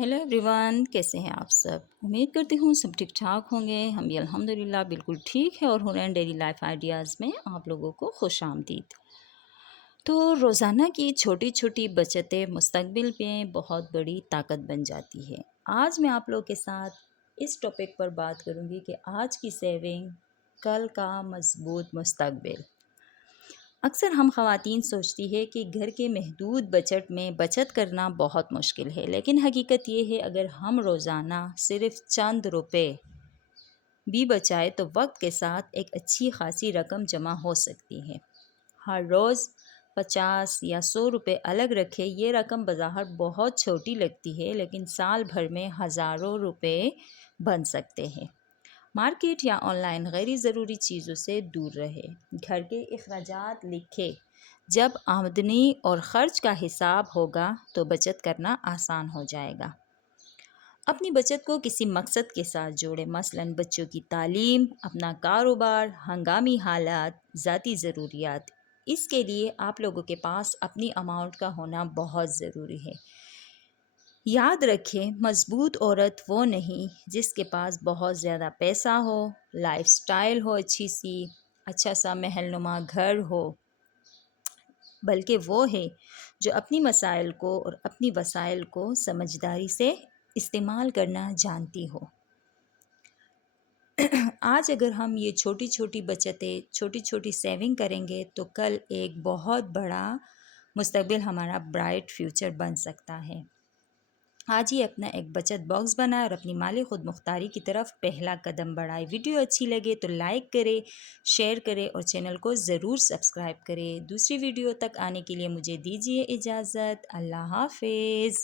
Hello everyone, कैसे हैं आप सब। उम्मीद करती हूँ सब ठीक ठाक होंगे। हम भी अल्हम्दुलिल्लाह बिल्कुल ठीक है और हो रहे हैं डेली लाइफ आइडियाज़ में आप लोगों को खुश आमदीद। तो रोज़ाना की छोटी छोटी बचतें मुस्तकबिल में बहुत बड़ी ताकत बन जाती है। आज मैं आप लोगों के साथ इस टॉपिक पर बात करूँगी कि आज की सेविंग कल का मजबूत मुस्तकबिल। अक्सर हम ख़वातीन सोचती है कि घर के महदूद बजट में बचत करना बहुत मुश्किल है, लेकिन हकीकत ये है अगर हम रोज़ाना सिर्फ चंद रुपए भी बचाए तो वक्त के साथ एक अच्छी खासी रकम जमा हो सकती है। हर रोज़ 50 या 100 रुपए अलग रखें। ये रकम बज़ाहिर बहुत छोटी लगती है, लेकिन साल भर में हज़ारों रुपए बन सकते हैं। मार्केट या ऑनलाइन गैर ज़रूरी चीज़ों से दूर रहे। घर के अखराजात लिखे। जब आमदनी और ख़र्च का हिसाब होगा तो बचत करना आसान हो जाएगा। अपनी बचत को किसी मकसद के साथ जोड़ें, मसलन बच्चों की तालीम, अपना कारोबार, हंगामी हालात, ज़ाती ज़रूरियात। इसके लिए आप लोगों के पास अपनी अमाउंट का होना बहुत ज़रूरी है। याद रखें, मजबूत औरत वो नहीं जिसके पास बहुत ज़्यादा पैसा हो, लाइफस्टाइल हो अच्छी सी, अच्छा सा महलनुमा घर हो, बल्कि वो है जो अपनी मसाइल को और अपनी वसाइल को समझदारी से इस्तेमाल करना जानती हो। आज अगर हम ये छोटी छोटी बचतें, छोटी छोटी सेविंग करेंगे तो कल एक बहुत बड़ा मुस्तकबिल, हमारा ब्राइट फ्यूचर बन सकता है। आज ही अपना एक बचत बॉक्स बनाए और अपनी माली खुद मुख्तारी की तरफ पहला कदम बढ़ाए। वीडियो अच्छी लगे तो लाइक करें, शेयर करें और चैनल को ज़रूर सब्सक्राइब करें। दूसरी वीडियो तक आने के लिए मुझे दीजिए इजाज़त। अल्लाह हाफिज़।